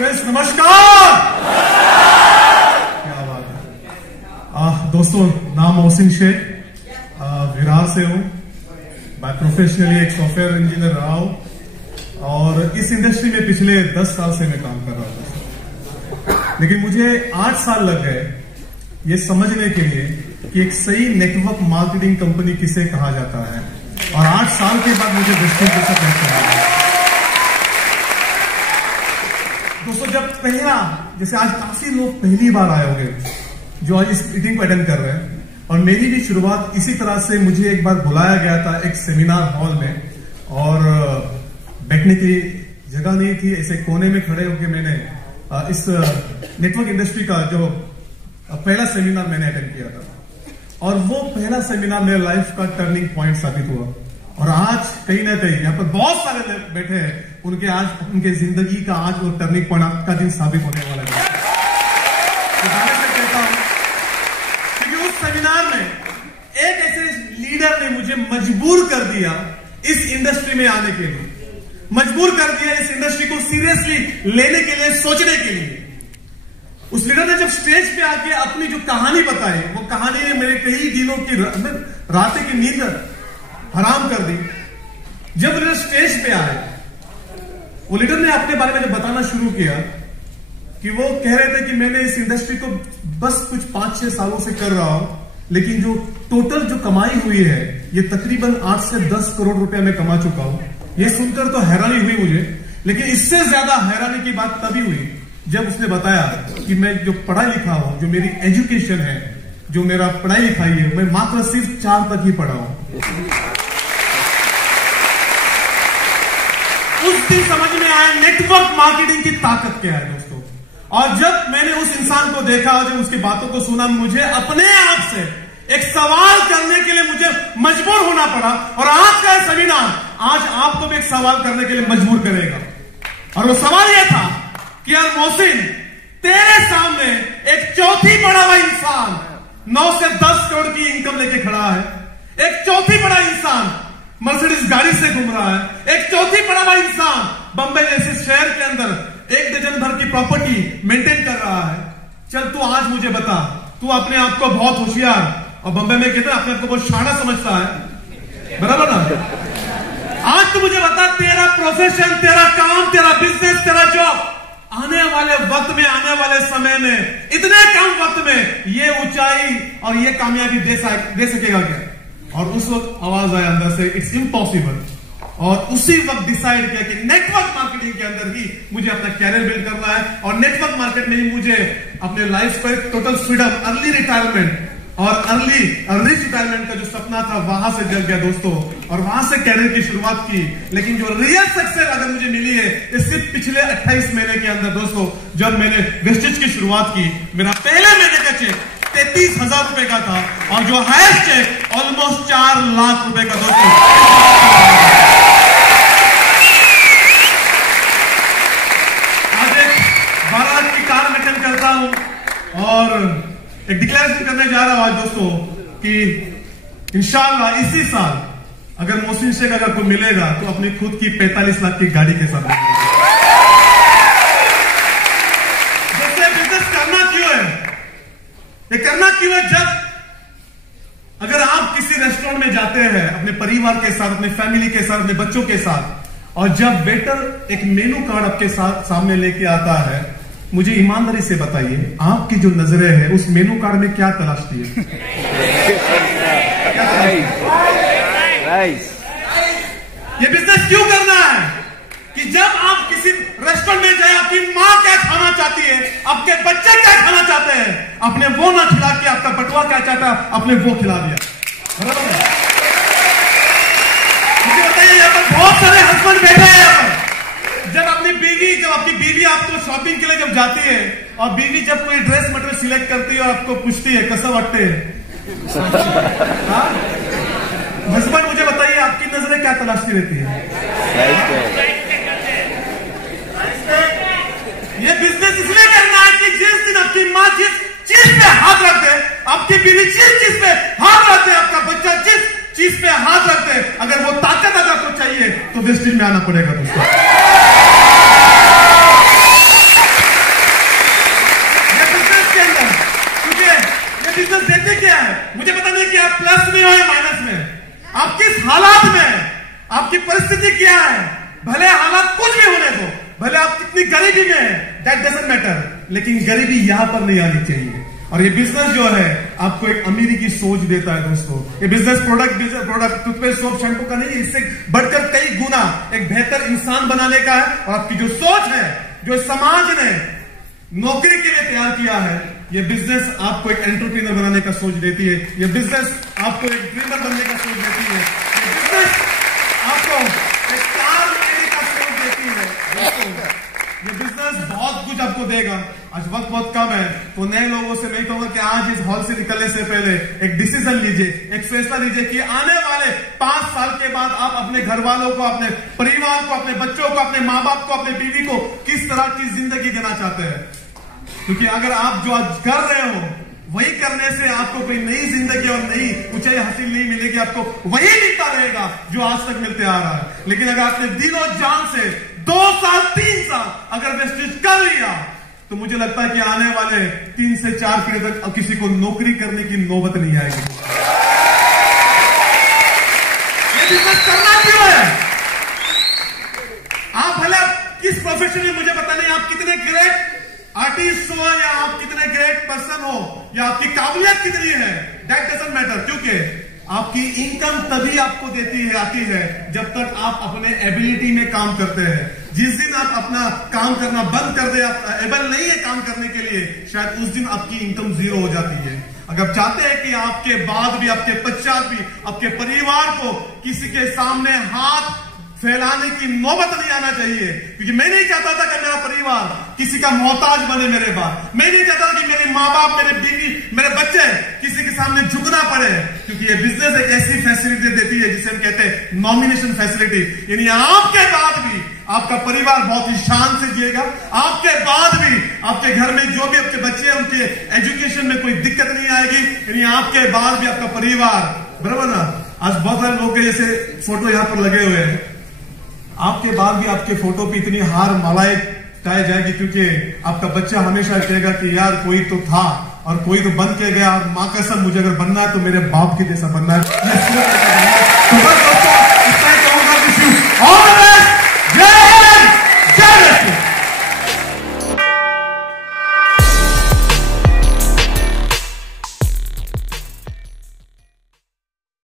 Friends नमस्कार। क्या बात है दोस्तों, नाम मोहसिन शेख, विरार से हूँ। मैं प्रोफेशनली एक सॉफ्टवेयर इंजीनियर रहा हूँ और इस इंडस्ट्री में पिछले 10 साल से मैं काम कर रहा था। लेकिन मुझे 8 साल लग गए ये समझने के लिए कि एक सही नेटवर्क मार्केटिंग कंपनी किसे कहा जाता है, और 8 साल के बाद मुझे वेस्टिंग कैसा पहचाना। दोस्तों, जब पहला, जैसे आज काफी लोग पहली बार आए होंगे जो आज इस मीटिंग को अटेंड कर रहे हैं, और मेरी भी शुरुआत इसी तरह से मुझे एक बार बुलाया गया था एक सेमिनार हॉल में, और बैठने की जगह नहीं थी। ऐसे कोने में खड़े होकर मैंने इस नेटवर्क इंडस्ट्री का जो पहला सेमिनार मैंने अटेंड किया था, और वो पहला सेमिनार मेरे लाइफ का टर्निंग पॉइंट साबित हुआ। और आज कहीं ना कहीं यहाँ पर बहुत सारे लोग बैठे हैं, उनके आज उनके जिंदगी का आज वो टर्निंग पॉइंट का दिन साबित होने वाला है। तो कहता हूं क्योंकि उस सेमिनार में एक ऐसे लीडर ने मुझे मजबूर कर दिया इस इंडस्ट्री में आने के लिए, मजबूर कर दिया इस इंडस्ट्री को सीरियसली लेने के लिए, सोचने के लिए। उस लीडर ने जब स्टेज पे आके अपनी जो कहानी बताई, वो कहानी ने मेरे कई दिनों की रातें की नींद हराम कर दी। जब लीडर स्टेज पे आए, वो लीडर ने अपने बारे में जब बताना शुरू किया कि वो कह रहे थे कि मैंने इस इंडस्ट्री को बस कुछ 5-6 सालों से कर रहा हूं, लेकिन जो टोटल जो कमाई हुई है ये तकरीबन 8 से 10 करोड़ रुपया मैं कमा चुका हूं। ये सुनकर तो हैरानी हुई मुझे, लेकिन इससे ज्यादा हैरानी की बात तभी हुई जब उसने बताया कि मैं जो पढ़ा लिखा हूं, जो मेरी एजुकेशन है, जो मेरा पढ़ाई लिखाई है, मैं मात्र सिर्फ 4 तक ही पढ़ा हूं। उस दिन समझ में आया नेटवर्क मार्केटिंग की ताकत क्या है दोस्तों। और जब मैंने उस इंसान को देखा और जब उसकी बातों को सुना, मुझे अपने आप से एक सवाल करने के लिए मुझे मजबूर होना पड़ा। और आज का सेमिनार आज आपको भी एक सवाल करने के लिए मजबूर करेगा, और वो सवाल यह था कि यार मोहसिन, तेरे सामने एक चौथी पढ़ा हुआ इंसान 9 से 10 करोड़ की इनकम लेके खड़ा है, एक चौथी बड़ा इंसान मर्सिडीज गाड़ी से घूम रहा है, एक चौथी बड़ा हुआ इंसान बंबई जैसे शहर के अंदर 1 डजन भर की प्रॉपर्टी मेंटेन कर रहा है। चल तू आज मुझे बता, तू अपने आप को बहुत होशियार, और बंबई में कहते हैं अपने आप को बहुत शाना समझता है, बराबर ना? आज तू मुझे बता, तेरा प्रोफेशन, तेरा काम, तेरा बिजनेस, तेरा जॉब आने वाले वक्त में, आने वाले समय में, इतने कम वक्त में ये ऊंचाई और ये कामयाबी दे सकेगा क्या? और उस वक्त आवाज आया अंदर से, इट्स इम्पॉसिबल। और उसी वक्त डिसाइड किया कि नेटवर्क मार्केटिंग के अंदर ही मुझे अपना कैरियर बिल्ड करना है, और नेटवर्क मार्केट में ही मुझे अपने लाइफ का टोटल फ्रीडम, अर्ली रिटायरमेंट और अर्ली रिच रिटायरमेंट का जो सपना था वहां से जग गया दोस्तों, और वहां से कैरियर की शुरुआत की। लेकिन जो रियल सक्सेस अगर मुझे मिली है ये सिर्फ पिछले 28 महीने के अंदर दोस्तों, जब मैंने वेस्टेज की शुरुआत की। मेरा पहले महीने का चेक 33,000 रुपए का था, और जो हाईएस्ट चेक ऑलमोस्ट 4 लाख रुपए का दोस्तों। आज एक 12 लाख की कार मेंटेन करता हूं, और एक डिक्लेरेशन करने जा रहा हूं आज दोस्तों कि इंशाअल्लाह इसी साल अगर मोहसिन शेख अगर को मिलेगा तो अपनी खुद की 45 लाख की गाड़ी के साथ बिजनेस करना क्यों है? ये करना क्यों है? जब अगर आप किसी रेस्टोरेंट में जाते हैं अपने परिवार के साथ, अपने फैमिली के साथ, अपने बच्चों के साथ, और जब वेटर एक मेनू कार्ड आपके साथ सामने लेके आता है, मुझे ईमानदारी से बताइए आपकी जो नजरें हैं उस मेनू कार्ड में क्या तलाशती है? ये बिजनेस क्यों करना है कि जब आप किसी रेस्टोरेंट में जाए, आपकी माँ क्या खाना चाहती है, आपके बच्चे क्या खाना चाहते हैं, आपने वो ना खिला के आपका बटुआ क्या चाहता है, आपने वो खिला दिया, बराबर है? मुझे बताइए, यहाँ पर बहुत सारे हस्बैंड बैठे हैं यहाँ पर। जब आपकी बीवी आपको शॉपिंग के लिए जब जाती है, और बीवी जब कोई ड्रेस मटेरियल सिलेक्ट करती है और आपको पूछती है कैसा लगते हैं, हस्बैंड मुझे बताइए आपकी नजरें क्या तलाशती रहती है? ये बिजनेस इसलिए करना है कि जिस दिन आपकी माँ जिस चीज पे हाथ रख दे, आपकी बीवी जिस चीज पे हाथ रख दे, आपका बच्चा जिस चीज पे हाथ रख दे, अगर वो ताकत अगर आपको चाहिए तो वेस्टेज में आना पड़ेगा दोस्तों। आप प्लस में हो या माइनस में, आप किस हालात में हैं, आपकी परिस्थिति क्या है, भले हालात कुछ भी होने दो, भले आप कितनी गरीबी में हैं, दैट डजंट मैटर, लेकिन गरीबी यहां पर नहीं आनी चाहिए। और ये बिजनेस जो है आपको एक अमीरी की सोच देता है दोस्तों। ये business product toothpaste soap shampoo का नहीं, इससे बढ़कर कई गुना एक बेहतर इंसान बनाने का है। और आपकी जो सोच है, जो समाज ने नौकरी के लिए तैयार किया है, ये बिजनेस आपको एक एंटरप्रेन्योर बनाने का सोच देती है। ये बिजनेस आपको एक ड्रीमर बनने का सोच देती है। ये बिजनेस आपको एक कार लेने का सोच देती है दोस्तों। ये बिजनेस बहुत कुछ आपको देगा। आज वक्त बहुत कम है, तो नए लोगों से मैं कहूंगा कि आज इस हॉल से निकलने से पहले एक डिसीजन लीजिए, एक फैसला लीजिए कि आने वाले 5 साल के बाद आप अपने घर वालों को, अपने परिवार को, अपने बच्चों को, अपने माँ बाप को, अपने बीवी को किस तरह की जिंदगी देना चाहते हैं। क्योंकि अगर आप जो आज कर रहे हो वही करने से आपको कोई नई जिंदगी और नई ऊंचाई हासिल नहीं मिलेगी, आपको वही मिलता रहेगा जो आज तक मिलते आ रहा है। लेकिन अगर आपने दिनों जान से 2 साल 3 साल अगर वेस्टेज कर लिया, तो मुझे लगता है कि आने वाले 3 से 4 पीढ़ी तक अब किसी को नौकरी करने की नौबत नहीं आएगी। ये बिजनेस करना क्यों है? आप भले किस प्रोफेशन में, मुझे पता नहीं आप कितने ग्रेट आर्टिस्ट हो या आप कितने ग्रेट पर्सन हो या आपकी काबिलियत कितनी है, दैट डजंट मैटर। क्योंकि आपकी इनकम तभी आपको आती है जब तक आप अपने एबिलिटी में काम करते हैं। जिस दिन आप अपना काम करना बंद कर दे, आप एबल नहीं है काम करने के लिए, शायद उस दिन आपकी इनकम 0 हो जाती है। अगर चाहते हैं कि आपके बाद भी, आपके पश्चात भी, आपके परिवार को किसी के सामने हाथ फैलाने की नौबत नहीं आना चाहिए, क्योंकि मैं नहीं चाहता था कि मेरा परिवार किसी का मोहताज बने मेरे बाद। मैं नहीं चाहता कि मेरे माँ बाप, मेरे बीवी, मेरे बच्चे किसी के सामने झुकना पड़े। क्योंकि ये बिजनेस एक ऐसी फैसिलिटी देती है जिसे हम कहते हैं नॉमिनेशन फैसिलिटी, यानी आपके बाद भी आपका परिवार बहुत ही शान से जिएगा। आपके बाद भी आपके घर में जो भी आपके बच्चे हैं उनके एजुकेशन में कोई दिक्कत नहीं आएगी, यानी आपके बाद भी आपका परिवार, बराबर ना। आज बहुत सारे लोग के जैसे फोटो यहाँ पर लगे हुए हैं, आपके बाद भी आपके फोटो पे इतनी हार मालाएं टाई जाएगी, क्योंकि आपका बच्चा हमेशा कहेगा कि यार कोई तो था और कोई तो बन के गया, और माँ कसम मुझे अगर बनना है तो मेरे बाप के जैसा बनना है।